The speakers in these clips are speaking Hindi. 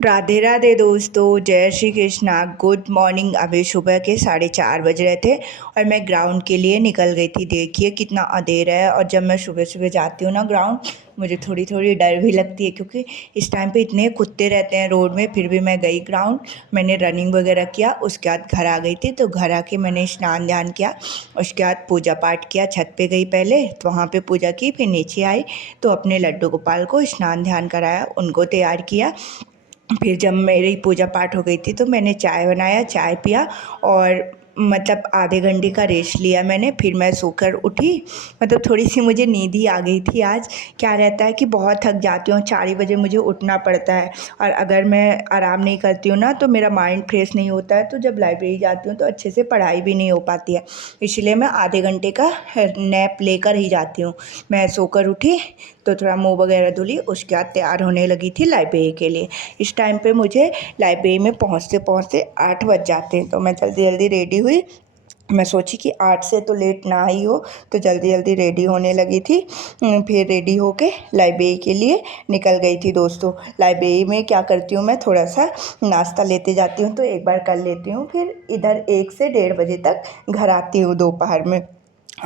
राधे राधे दोस्तों, जय श्री कृष्णा। Good morning. अभी सुबह के 4:30 बज रहे थे और मैं ग्राउंड के लिए निकल गई थी। देखिए कितना अंधेरा है। और जब मैं सुबह सुबह जाती हूँ ना ग्राउंड, मुझे थोड़ी थोड़ी डर भी लगती है क्योंकि इस टाइम पे इतने कुत्ते रहते हैं रोड में। फिर भी मैं गई ग्राउंड, मैंने रनिंग वगैरह किया। उसके बाद घर आ गई थी, तो घर आके मैंने स्नान ध्यान किया। उसके बाद पूजा पाठ किया। छत पे गई पहले, तो वहाँ पे पूजा की। फिर नीचे आई तो अपने लड्डू गोपाल को स्नान ध्यान कराया, उनको तैयार किया। फिर जब मेरी पूजा पाठ हो गई थी तो मैंने चाय बनाया, चाय पिया और मतलब आधे घंटे का रेस्ट लिया मैंने। फिर मैं सोकर उठी। मतलब थोड़ी सी मुझे नींद ही आ गई थी आज। क्या रहता है कि बहुत थक जाती हूँ, 4 ही बजे मुझे उठना पड़ता है और अगर मैं आराम नहीं करती हूँ ना तो मेरा माइंड फ्रेश नहीं होता है। तो जब लाइब्रेरी जाती हूँ तो अच्छे से पढ़ाई भी नहीं हो पाती है, इसलिए मैं आधे घंटे का नैप लेकर ही जाती हूँ। मैं सोकर उठी तो थोड़ा मुँह वगैरह धुली, उसके बाद तैयार होने लगी थी लाइब्रेरी के लिए। इस टाइम पे मुझे लाइब्रेरी में पहुँचते पहुँचते 8 बज जाते हैं, तो मैं जल्दी जल्दी रेडी हुई। मैं सोची कि 8 से तो लेट ना ही हो, तो जल्दी जल्दी रेडी होने लगी थी। फिर रेडी होके लाइब्रेरी के लिए निकल गई थी दोस्तों। लाइब्रेरी में क्या करती हूँ, मैं थोड़ा सा नाश्ता लेते जाती हूँ, तो एक बार कर लेती हूँ। फिर इधर 1 से 1:30 बजे तक घर आती हूँ दोपहर में।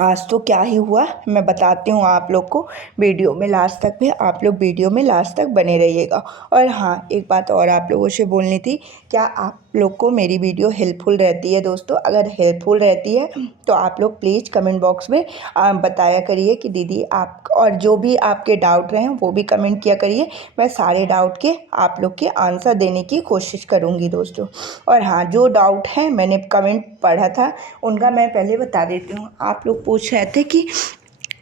आज तो क्या ही हुआ मैं बताती हूँ आप लोग को। वीडियो में लास्ट तक भी आप लोग वीडियो में लास्ट तक बने रहिएगा। और हाँ, एक बात और आप लोगों से बोलनी थी। क्या आप लोग को मेरी वीडियो हेल्पफुल रहती है दोस्तों? अगर हेल्पफुल रहती है तो आप लोग प्लीज़ कमेंट बॉक्स में बताया करिए कि दीदी आप, और जो भी आपके डाउट रहे वो भी कमेंट किया करिए। मैं सारे डाउट के आप लोग के आंसर देने की कोशिश करूँगी दोस्तों। और हाँ, जो डाउट है मैंने कमेंट पढ़ा था उनका मैं पहले बता देती हूँ। आप लोग पूछ रहे थे कि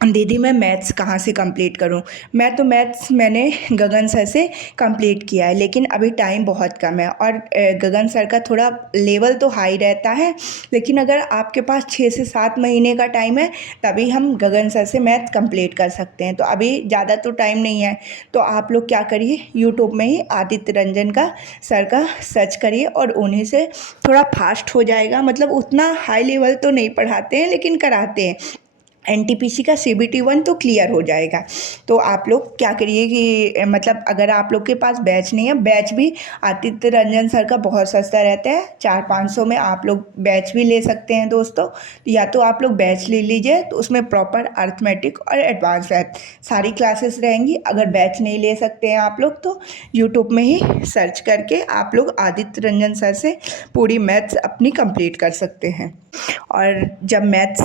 दीदी मैं मैथ्स कहाँ से कंप्लीट करूँ। मैं तो मैथ्स मैंने गगन सर से कंप्लीट किया है, लेकिन अभी टाइम बहुत कम है। और गगन सर का थोड़ा लेवल तो हाई रहता है, लेकिन अगर आपके पास 6 से 7 महीने का टाइम है तभी हम गगन सर से मैथ्स कंप्लीट कर सकते हैं। तो अभी ज़्यादा तो टाइम नहीं है, तो आप लोग क्या करिए, यूट्यूब में ही आदित्य रंजन का सर का सर्च करिए और उन्हीं से थोड़ा फास्ट हो जाएगा। मतलब उतना हाई लेवल तो नहीं पढ़ाते हैं, लेकिन कराते हैं। एनटीपीसी का सीबीटी 1 तो क्लियर हो जाएगा। तो आप लोग क्या करिए कि मतलब अगर आप लोग के पास बैच नहीं है, बैच भी आदित्य रंजन सर का बहुत सस्ता रहता है, 400-500 में आप लोग बैच भी ले सकते हैं दोस्तों। या तो आप लोग बैच ले लीजिए, तो उसमें प्रॉपर अर्थमेटिक और एडवांस मैथ सारी क्लासेस रहेंगी। अगर बैच नहीं ले सकते हैं आप लोग तो यूट्यूब में ही सर्च करके आप लोग आदित्य रंजन सर से पूरी मैथ्स अपनी कंप्लीट कर सकते हैं। और जब मैथ्स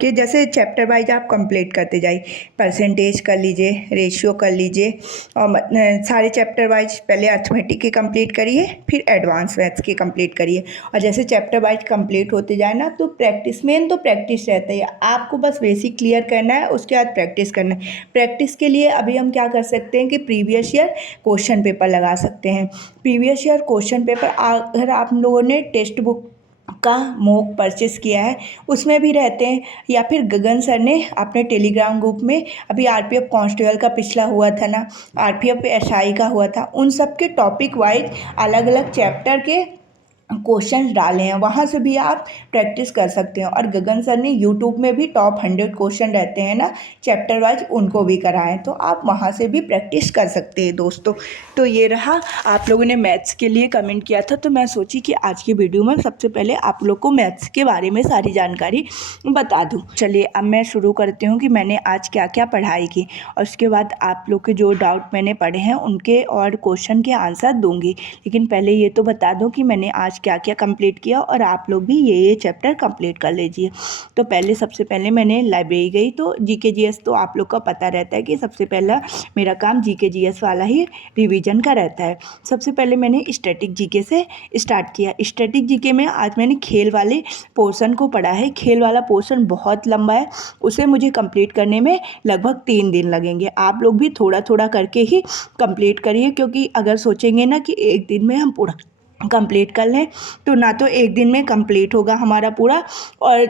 आपके जैसे चैप्टर वाइज आप कंप्लीट करते जाइए, परसेंटेज कर लीजिए, रेशियो कर लीजिए, और सारे चैप्टर वाइज पहले अर्थमेटिक के कंप्लीट करिए, फिर एडवांस मैथ्स के कंप्लीट करिए। और जैसे चैप्टर वाइज कंप्लीट होते जाए ना, तो प्रैक्टिस, मेन तो प्रैक्टिस रहता है। आपको बस बेसिक क्लियर करना है, उसके बाद प्रैक्टिस करना है। प्रैक्टिस के लिए अभी हम क्या कर सकते हैं कि प्रीवियस ईयर क्वेश्चन पेपर लगा सकते हैं। प्रीवियस ईयर क्वेश्चन पेपर अगर आप लोगों ने टेक्स्ट बुक का मॉक परचेस किया है उसमें भी रहते हैं, या फिर गगन सर ने अपने टेलीग्राम ग्रुप में अभी आरपीएफ कांस्टेबल का पिछला हुआ था ना, आरपीएफ एसआई का हुआ था, उन सब के टॉपिक वाइज अलग अलग चैप्टर के क्वेश्चंस डाले हैं, वहाँ से भी आप प्रैक्टिस कर सकते हैं। और गगन सर ने यूट्यूब में भी टॉप 100 क्वेश्चन रहते हैं ना चैप्टर वाइज, उनको भी कराएं, तो आप वहाँ से भी प्रैक्टिस कर सकते हैं दोस्तों। तो ये रहा, आप लोगों ने मैथ्स के लिए कमेंट किया था, तो मैं सोची कि आज की वीडियो में सबसे पहले आप लोग को मैथ्स के बारे में सारी जानकारी बता दूँ। चलिए अब मैं शुरू करती हूँ कि मैंने आज क्या क्या पढ़ाई की, और उसके बाद आप लोग के जो डाउट मैंने पढ़े हैं उनके और क्वेश्चन के आंसर दूँगी। लेकिन पहले ये तो बता दूँ कि मैंने आज क्या क्या कंप्लीट किया, और आप लोग भी ये चैप्टर कंप्लीट कर लीजिए। तो पहले सबसे पहले मैंने लाइब्रेरी गई, तो जीके जीएस तो आप लोग का पता रहता है कि सबसे पहला मेरा काम जीके जीएस वाला ही रिवीजन का रहता है। सबसे पहले मैंने स्टैटिक जीके से स्टार्ट किया। स्टैटिक जीके में आज मैंने खेल वाले पोर्शन को पढ़ा है। खेल वाला पोर्शन बहुत लंबा है, उसे मुझे कंप्लीट करने में लगभग 3 दिन लगेंगे। आप लोग भी थोड़ा थोड़ा करके ही कंप्लीट करिए, क्योंकि अगर सोचेंगे ना कि एक दिन में हम पूरा कंप्लीट कर लें तो ना तो एक दिन में कंप्लीट होगा हमारा पूरा, और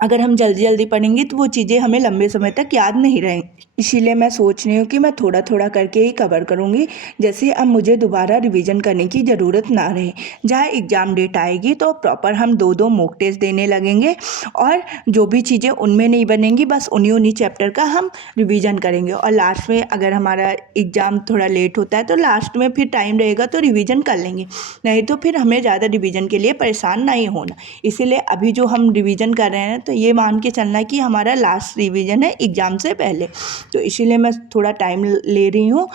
अगर हम जल्दी जल्दी पढ़ेंगे तो वो चीज़ें हमें लंबे समय तक याद नहीं रहेंगी। इसीलिए मैं सोच रही हूँ कि मैं थोड़ा थोड़ा करके ही कवर करूँगी, जैसे अब मुझे दोबारा रिवीजन करने की ज़रूरत ना रहे। जहाँ एग्ज़ाम डेट आएगी तो प्रॉपर हम 2-2 मॉक टेस्ट देने लगेंगे और जो भी चीज़ें उनमें नहीं बनेंगी बस उन्हीं उन्हीं चैप्टर का हम रिवीजन करेंगे। और लास्ट में अगर हमारा एग्ज़ाम थोड़ा लेट होता है तो लास्ट में फिर टाइम रहेगा तो रिवीजन कर लेंगे, नहीं तो फिर हमें ज़्यादा रिवीजन के लिए परेशान नहीं होना। इसीलिए अभी जो हम रिवीजन कर रहे हैं तो ये मान के चलना है कि हमारा लास्ट रिवीजन है एग्ज़ाम से पहले। तो इसीलिए मैं थोड़ा टाइम ले रही हूँ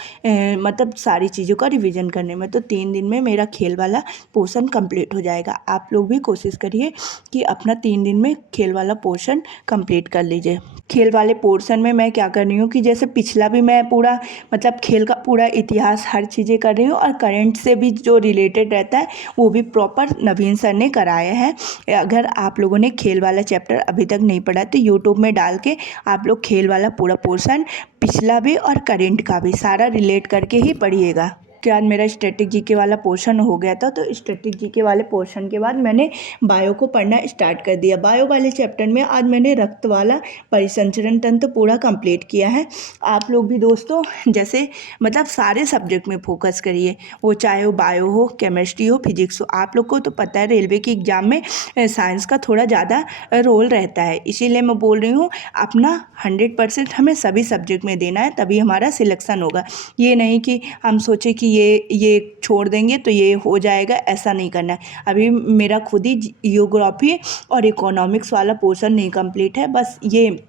मतलब सारी चीज़ों का रिवीजन करने में। तो 3 दिन में मेरा खेल वाला पोर्शन कंप्लीट हो जाएगा। आप लोग भी कोशिश करिए कि अपना 3 दिन में खेल वाला पोर्शन कंप्लीट कर लीजिए। खेल वाले पोर्शन में मैं क्या कर रही हूँ कि जैसे पिछला भी मैं पूरा मतलब खेल का पूरा इतिहास हर चीज़ें कर रही हूँ और करंट से भी जो रिलेटेड रहता है वो भी प्रॉपर नवीन सर ने कराया है। अगर आप लोगों ने खेल वाला चैप्टर अभी तक नहीं पढ़ा तो यूट्यूब में डाल के आप लोग खेल वाला पूरा पोर्शन पिछला भी और करंट का भी सारा रिलेट करके ही पढ़िएगा। उसके बाद मेरा स्टैटिक जीके वाला पोर्शन हो गया था, तो स्टैटिक जीके वाले पोर्शन के बाद मैंने बायो को पढ़ना स्टार्ट कर दिया। बायो वाले चैप्टर में आज मैंने रक्त वाला परिसंचरण तंत्र पूरा कंप्लीट किया है। आप लोग भी दोस्तों जैसे मतलब सारे सब्जेक्ट में फोकस करिए, वो चाहे वो बायो हो, केमिस्ट्री हो, फिजिक्स हो। आप लोग को तो पता है रेलवे के एग्ज़ाम में साइंस का थोड़ा ज़्यादा रोल रहता है, इसीलिए मैं बोल रही हूँ अपना 100% हमें सभी सब्जेक्ट में देना है, तभी हमारा सिलेक्शन होगा। ये नहीं कि हम सोचें कि ये छोड़ देंगे तो ये हो जाएगा, ऐसा नहीं करना है। अभी मेरा खुद ही जियोग्राफी और इकोनॉमिक्स वाला पोर्शन नहीं कंप्लीट है, बस ये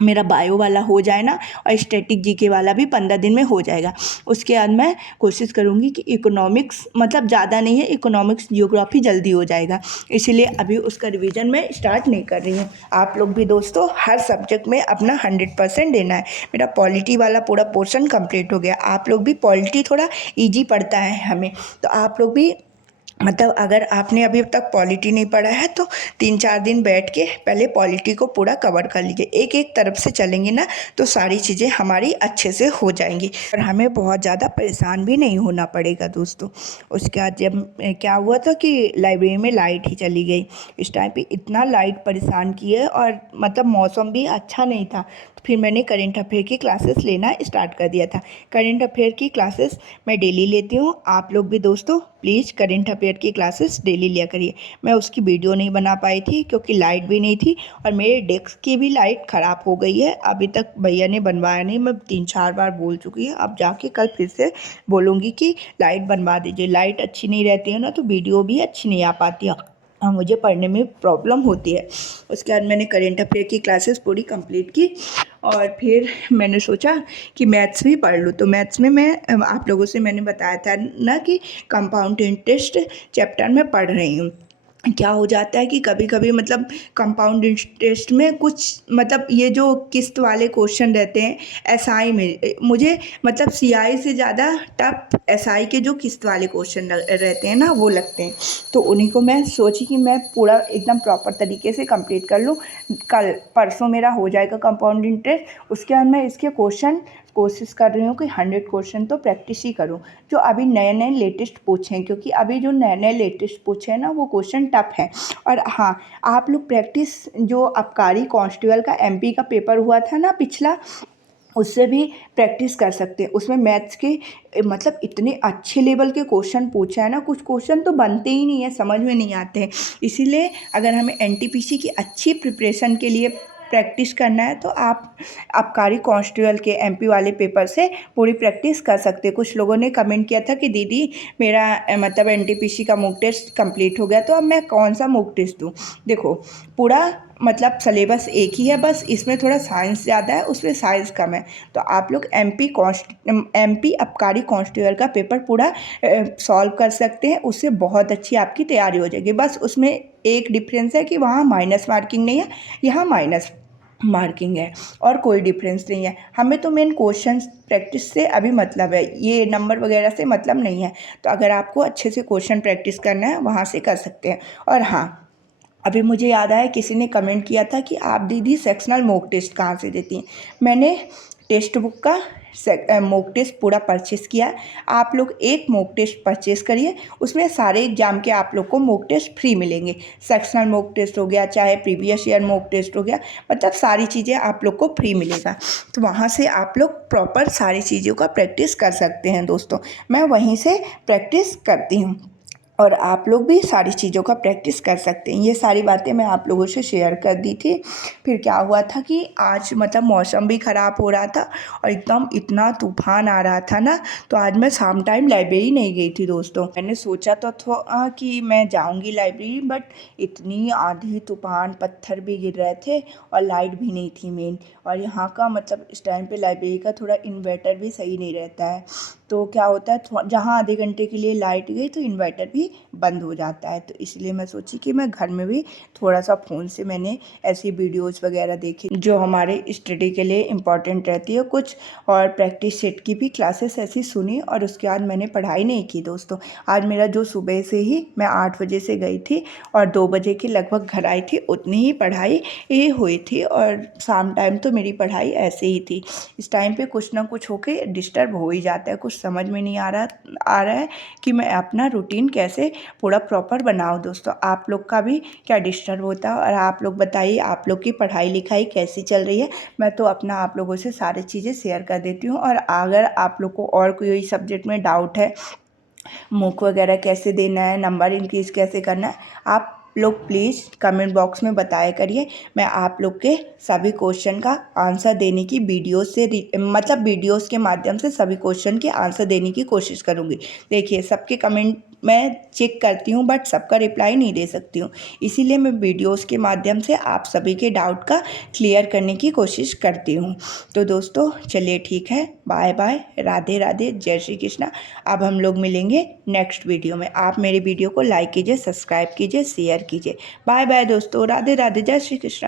मेरा बायो वाला हो जाए ना और स्टैटिक जीके वाला भी 15 दिन में हो जाएगा। उसके बाद मैं कोशिश करूँगी कि इकोनॉमिक्स मतलब ज़्यादा नहीं है, इकोनॉमिक्स जियोग्राफी जल्दी हो जाएगा, इसीलिए अभी उसका रिवीजन मैं स्टार्ट नहीं कर रही हूँ। आप लोग भी दोस्तों हर सब्जेक्ट में अपना 100% देना है। मेरा पॉलिटी वाला पूरा पोर्शन कंप्लीट हो गया। आप लोग भी पॉलिटी थोड़ा ईजी पड़ता है हमें, तो आप लोग भी मतलब अगर आपने अभी तक पॉलिटी नहीं पढ़ा है तो 3-4 दिन बैठ के पहले पॉलिटी को पूरा कवर कर लीजिए। एक एक तरफ से चलेंगे ना तो सारी चीज़ें हमारी अच्छे से हो जाएंगी और हमें बहुत ज़्यादा परेशान भी नहीं होना पड़ेगा दोस्तों। उसके बाद जब क्या हुआ था कि लाइब्रेरी में लाइट ही चली गई। इस टाइम पे इतना लाइट परेशान किए और मतलब मौसम भी अच्छा नहीं था, तो फिर मैंने करेंट अफेयर की क्लासेस लेना स्टार्ट कर दिया था। करेंट अफेयर की क्लासेस मैं डेली लेती हूँ। आप लोग भी दोस्तों प्लीज़ करेंट अफेयर की क्लासेस डेली लिया करिए। मैं उसकी वीडियो नहीं बना पाई थी क्योंकि लाइट भी नहीं थी और मेरे डेस्क की भी लाइट ख़राब हो गई है। अभी तक भैया ने बनवाया नहीं, मैं 3-4 बार बोल चुकी हूँ। अब जाके कल फिर से बोलूँगी कि लाइट बनवा दीजिए। लाइट अच्छी नहीं रहती है ना तो वीडियो भी अच्छी नहीं आ पाती है और मुझे पढ़ने में प्रॉब्लम होती है। उसके बाद मैंने करेंट अफेयर की क्लासेस पूरी कंप्लीट की और फिर मैंने सोचा कि मैथ्स भी पढ़ लूँ। तो मैथ्स में मैं आप लोगों से मैंने बताया था ना कि कंपाउंड इंटरेस्ट चैप्टर में पढ़ रही हूँ। क्या हो जाता है कि कभी कभी मतलब कंपाउंड इंटरेस्ट में कुछ मतलब ये जो किस्त वाले क्वेश्चन रहते हैं एसआई में, मुझे मतलब सीआई से ज़्यादा टफ एसआई के जो किस्त वाले क्वेश्चन रहते हैं ना वो लगते हैं। तो उन्हीं को मैं सोची कि मैं पूरा एकदम प्रॉपर तरीके से कंप्लीट कर लूँ। कल परसों मेरा हो जाएगा कंपाउंड इंटरेस्ट। उसके बाद मैं इसके क्वेश्चन कोशिश कर रही हूँ कि 100 क्वेश्चन तो प्रैक्टिस ही करूँ जो अभी नए नए लेटेस्ट पूछे हैं, क्योंकि अभी जो नए नए लेटेस्ट पूछे हैं ना वो क्वेश्चन टफ है। और हाँ, आप लोग प्रैक्टिस जो आबकारी कांस्टेबल का एमपी का पेपर हुआ था ना पिछला, उससे भी प्रैक्टिस कर सकते हैं। उसमें मैथ्स के मतलब इतने अच्छे लेवल के क्वेश्चन पूछा है ना, कुछ क्वेश्चन तो बनते ही नहीं है, समझ में नहीं आते हैं। इसीलिए अगर हमें एनटीपीसी की अच्छी प्रिपरेशन के लिए प्रैक्टिस करना है तो आप आबकारी कांस्टेबल के एमपी वाले पेपर से पूरी प्रैक्टिस कर सकते हैं। कुछ लोगों ने कमेंट किया था कि दीदी मेरा मतलब एनटीपीसी का मॉक टेस्ट कंप्लीट हो गया तो अब मैं कौन सा मॉक टेस्ट दूँ। देखो पूरा मतलब सिलेबस एक ही है, बस इसमें थोड़ा साइंस ज़्यादा है, उसमें साइंस कम है। तो आप लोग एमपी आबकारी कांस्टेबल का पेपर पूरा सॉल्व कर सकते हैं, उससे बहुत अच्छी आपकी तैयारी हो जाएगी। बस उसमें एक डिफरेंस है कि वहाँ माइनस मार्किंग नहीं है, यहाँ माइनस मार्किंग है और कोई डिफरेंस नहीं है। हमें तो मेन क्वेश्चन प्रैक्टिस से अभी मतलब है, ये नंबर वगैरह से मतलब नहीं है। तो अगर आपको अच्छे से क्वेश्चन प्रैक्टिस करना है वहाँ से कर सकते हैं। और हाँ, अभी मुझे याद आया किसी ने कमेंट किया था कि आप दीदी सेक्शनल मॉक टेस्ट कहाँ से देती हैं। मैंने टेक्स्ट बुक का मॉक टेस्ट पूरा परचेस किया है। आप लोग एक मॉक टेस्ट परचेस करिए, उसमें सारे एग्जाम के आप लोग को मॉक टेस्ट फ्री मिलेंगे। सेक्शनल मॉक टेस्ट हो गया, चाहे प्रीवियस ईयर मॉक टेस्ट हो गया, मतलब सारी चीज़ें आप लोग को फ्री मिलेगा। तो वहाँ से आप लोग प्रॉपर सारी चीज़ों का प्रैक्टिस कर सकते हैं दोस्तों। मैं वहीं से प्रैक्टिस करती हूँ और आप लोग भी सारी चीज़ों का प्रैक्टिस कर सकते हैं। ये सारी बातें मैं आप लोगों से शेयर कर दी थी। फिर क्या हुआ था कि आज मतलब मौसम भी ख़राब हो रहा था और एकदम इतना तूफ़ान आ रहा था ना, तो आज मैं शाम टाइम लाइब्रेरी नहीं गई थी दोस्तों। मैंने सोचा तो था कि मैं जाऊंगी लाइब्रेरी, बट इतनी आंधी तूफ़ान, पत्थर भी गिर रहे थे और लाइट भी नहीं थी मेन। और यहाँ का मतलब इस टाइम पे लाइब्रेरी का थोड़ा इन्वर्टर भी सही नहीं रहता है, तो क्या होता है जहाँ आधे घंटे के लिए लाइट गई तो इन्वर्टर भी बंद हो जाता है। तो इसलिए मैं सोची कि मैं घर में भी थोड़ा सा फ़ोन से मैंने ऐसी वीडियोस वगैरह देखी जो हमारे स्टडी के लिए इम्पॉर्टेंट रहती है कुछ, और प्रैक्टिस सेट की भी क्लासेस ऐसी सुनी और उसके बाद मैंने पढ़ाई नहीं की दोस्तों। आज मेरा जो सुबह से ही मैं 8 बजे से गई थी और 2 बजे के लगभग घर आई थी, उतनी ही पढ़ाई ये हुई थी और शाम टाइम तो मेरी पढ़ाई ऐसे ही थी। इस टाइम पे कुछ ना कुछ होके डिस्टर्ब हो ही जाता है, कुछ समझ में नहीं आ रहा है कि मैं अपना रूटीन कैसे पूरा प्रॉपर बनाऊं दोस्तों। आप लोग का भी क्या डिस्टर्ब होता है और आप लोग बताइए आप लोग की पढ़ाई लिखाई कैसी चल रही है। मैं तो अपना आप लोगों से सारी चीज़ें शेयर कर देती हूँ, और अगर आप लोग को और कोई सब्जेक्ट में डाउट है, मूक वगैरह कैसे देना है, नंबर इंक्रीज़ कैसे करना है, आप लोग प्लीज़ कमेंट बॉक्स में बताया करिए। मैं आप लोग के सभी क्वेश्चन का आंसर देने की वीडियोस से मतलब वीडियोस के माध्यम से सभी क्वेश्चन के आंसर देने की कोशिश करूँगी। देखिए सबके कमेंट मैं चेक करती हूँ, बट सबका रिप्लाई नहीं दे सकती हूँ, इसीलिए मैं वीडियोस के माध्यम से आप सभी के डाउट का क्लियर करने की कोशिश करती हूँ। तो दोस्तों चलिए ठीक है, बाय बाय, राधे राधे, जय श्री कृष्णा। अब हम लोग मिलेंगे नेक्स्ट वीडियो में। आप मेरी वीडियो को लाइक कीजिए, सब्सक्राइब कीजिए, शेयर कीजिए। बाय बाय दोस्तों, राधे राधे, जय श्री कृष्ण।